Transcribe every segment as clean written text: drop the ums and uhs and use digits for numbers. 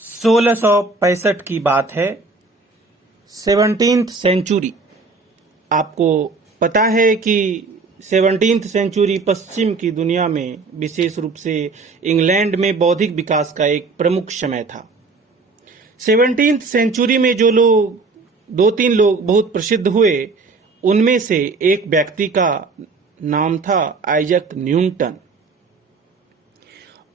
1665 की बात है। 17th century. आपको पता है कि 17th सेंचुरी पश्चिम की दुनिया में, विशेष रूप से इंग्लैंड में बौद्धिक विकास का एक प्रमुख समय था। 17th सेंचुरी में जो लोग, दो तीन लोग बहुत प्रसिद्ध हुए, उनमें से एक व्यक्ति का नाम था आइजक न्यूटन।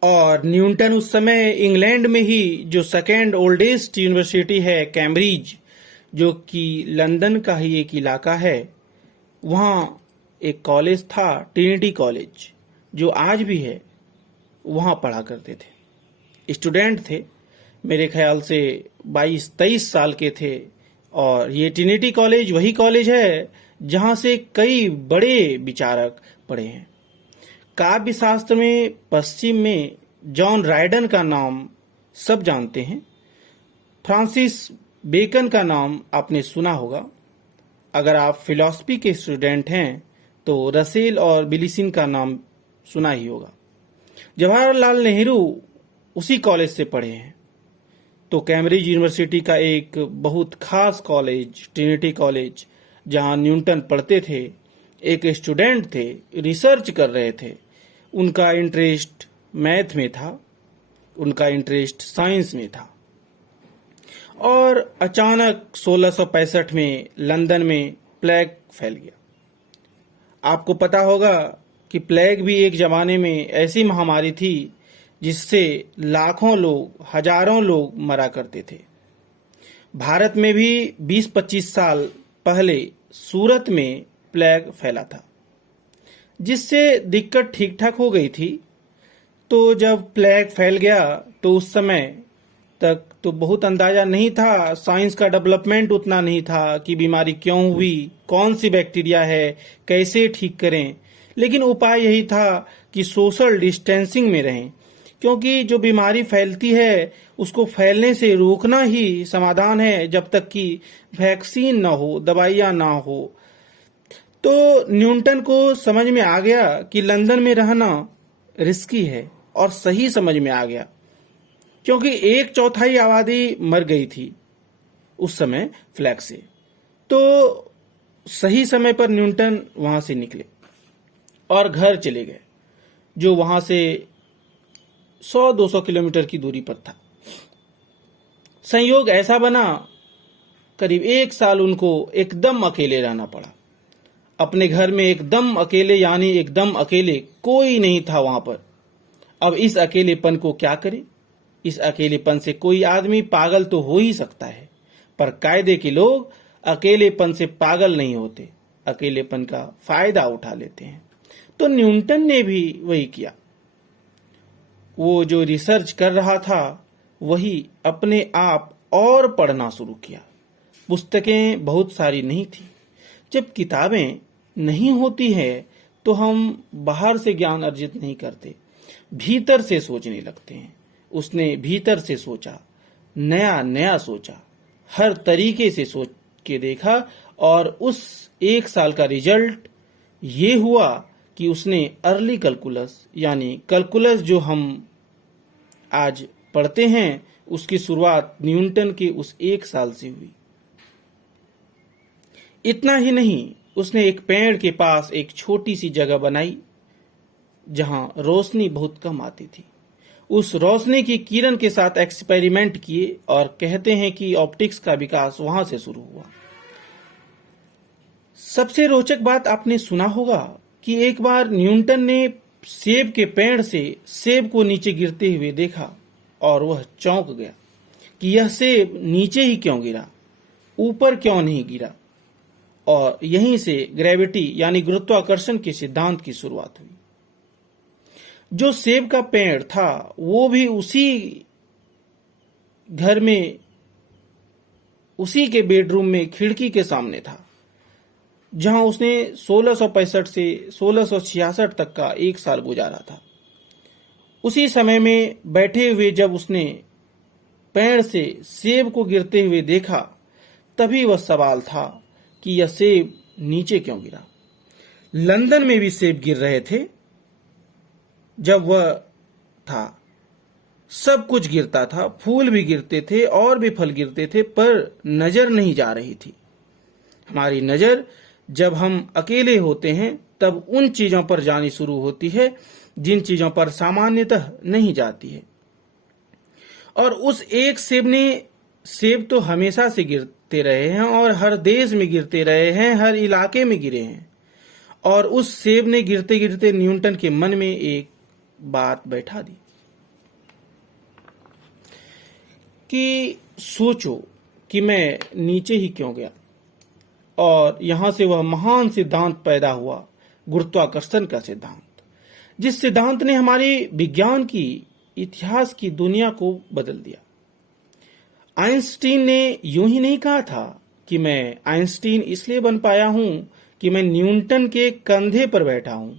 और न्यूटन उस समय इंग्लैंड में ही जो सेकेंड ओल्डेस्ट यूनिवर्सिटी है, कैम्ब्रिज, जो कि लंदन का ही एक इलाका है, वहाँ एक कॉलेज था, ट्रिनिटी कॉलेज, जो आज भी है, वहाँ पढ़ा करते थे। स्टूडेंट थे, मेरे ख्याल से 22-23 साल के थे। और ये ट्रिनिटी कॉलेज वही कॉलेज है जहाँ से कई बड़े विचारक पढ़े हैं। काव्य शास्त्र में पश्चिम में जॉन रायडन का नाम सब जानते हैं। फ्रांसिस बेकन का नाम आपने सुना होगा। अगर आप फिलॉसफी के स्टूडेंट हैं तो रसेल और बिलिसिन का नाम सुना ही होगा। जवाहरलाल नेहरू उसी कॉलेज से पढ़े हैं। तो कैम्ब्रिज यूनिवर्सिटी का एक बहुत खास कॉलेज, ट्रिनिटी कॉलेज, जहां न्यूटन पढ़ते थे, एक स्टूडेंट थे, रिसर्च कर रहे थे। उनका इंटरेस्ट मैथ में था, उनका इंटरेस्ट साइंस में था। और अचानक 1665 में लंदन में प्लेग फैल गया। आपको पता होगा कि प्लेग भी एक जमाने में ऐसी महामारी थी जिससे लाखों लोग, हजारों लोग मरा करते थे। भारत में भी 20-25 साल पहले सूरत में प्लेग फैला था, जिससे दिक्कत ठीक ठाक हो गई थी। तो जब प्लेग फैल गया तो उस समय तक तो बहुत अंदाजा नहीं था, साइंस का डेवलपमेंट उतना नहीं था कि बीमारी क्यों हुई, कौन सी बैक्टीरिया है, कैसे ठीक करें। लेकिन उपाय यही था कि सोशल डिस्टेंसिंग में रहें, क्योंकि जो बीमारी फैलती है उसको फैलने से रोकना ही समाधान है, जब तक कि वैक्सीन ना हो, दवाइयां ना हो। तो न्यूटन को समझ में आ गया कि लंदन में रहना रिस्की है, और सही समझ में आ गया, क्योंकि 1/4 आबादी मर गई थी उस समय फ्लैग से। तो सही समय पर न्यूटन वहां से निकले और घर चले गए, जो वहां से 100-200 किलोमीटर की दूरी पर था। संयोग ऐसा बना, करीब 1 साल उनको एकदम अकेले रहना पड़ा। अपने घर में एकदम अकेले, यानी एकदम अकेले, कोई नहीं था वहां पर। अब इस अकेलेपन को क्या करें? इस अकेलेपन से कोई आदमी पागल तो हो ही सकता है, पर कायदे के लोग अकेलेपन से पागल नहीं होते, अकेलेपन का फायदा उठा लेते हैं। तो न्यूटन ने भी वही किया। वो जो रिसर्च कर रहा था वही अपने आप और पढ़ना शुरू किया। पुस्तकें बहुत सारी नहीं थी। जब किताबें नहीं होती है तो हम बाहर से ज्ञान अर्जित नहीं करते, भीतर से सोचने लगते हैं। उसने भीतर से सोचा, नया नया सोचा, हर तरीके से सोच के देखा, और उस 1 साल का रिजल्ट ये हुआ कि उसने अर्ली कैलकुलस, यानी कैलकुलस जो हम आज पढ़ते हैं, उसकी शुरुआत न्यूटन के उस 1 साल से हुई। इतना ही नहीं, उसने एक पेड़ के पास एक छोटी सी जगह बनाई जहां रोशनी बहुत कम आती थी। उस रोशनी की किरण के साथ एक्सपेरिमेंट किए, और कहते हैं कि ऑप्टिक्स का विकास वहां से शुरू हुआ। सबसे रोचक बात आपने सुना होगा कि एक बार न्यूटन ने सेब के पेड़ से सेब को नीचे गिरते हुए देखा, और वह चौंक गया कि यह सेब नीचे ही क्यों गिरा, ऊपर क्यों नहीं गिरा। और यहीं से ग्रेविटी, यानी गुरुत्वाकर्षण के सिद्धांत की शुरुआत हुई। जो सेब का पेड़ था वो भी उसी घर में, उसी के बेडरूम में खिड़की के सामने था, जहां उसने 1665 से 1666 तक का 1 साल गुजारा था। उसी समय में बैठे हुए जब उसने पेड़ से सेब को गिरते हुए देखा, तभी वह सवाल था कि यह सेब नीचे क्यों गिरा। लंदन में भी सेब गिर रहे थे जब वह था, सब कुछ गिरता था, फूल भी गिरते थे और भी फल गिरते थे, पर नजर नहीं जा रही थी। हमारी नजर जब हम अकेले होते हैं तब उन चीजों पर जानी शुरू होती है जिन चीजों पर सामान्यतः नहीं जाती है। और उस एक सेब तो हमेशा से गिरते रहे हैं और हर देश में गिरते रहे हैं, हर इलाके में गिरे हैं। और उस सेब ने गिरते गिरते न्यूटन के मन में एक बात बैठा दी कि सोचो कि मैं नीचे ही क्यों गया। और यहां से वह महान सिद्धांत पैदा हुआ, गुरुत्वाकर्षण का सिद्धांत, जिस सिद्धांत ने हमारे विज्ञान की, इतिहास की दुनिया को बदल दिया। आइंस्टीन ने यूं ही नहीं कहा था कि मैं आइंस्टीन इसलिए बन पाया हूं कि मैं न्यूटन के कंधे पर बैठा हूं।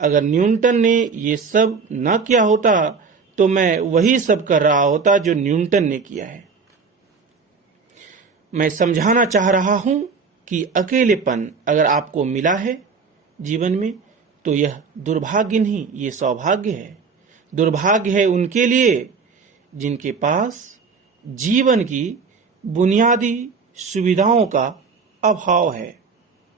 अगर न्यूटन ने ये सब न किया होता तो मैं वही सब कर रहा होता जो न्यूटन ने किया है। मैं समझाना चाह रहा हूं कि अकेलेपन अगर आपको मिला है जीवन में तो यह दुर्भाग्य नहीं, ये सौभाग्य है। दुर्भाग्य है उनके लिए जिनके पास जीवन की बुनियादी सुविधाओं का अभाव है।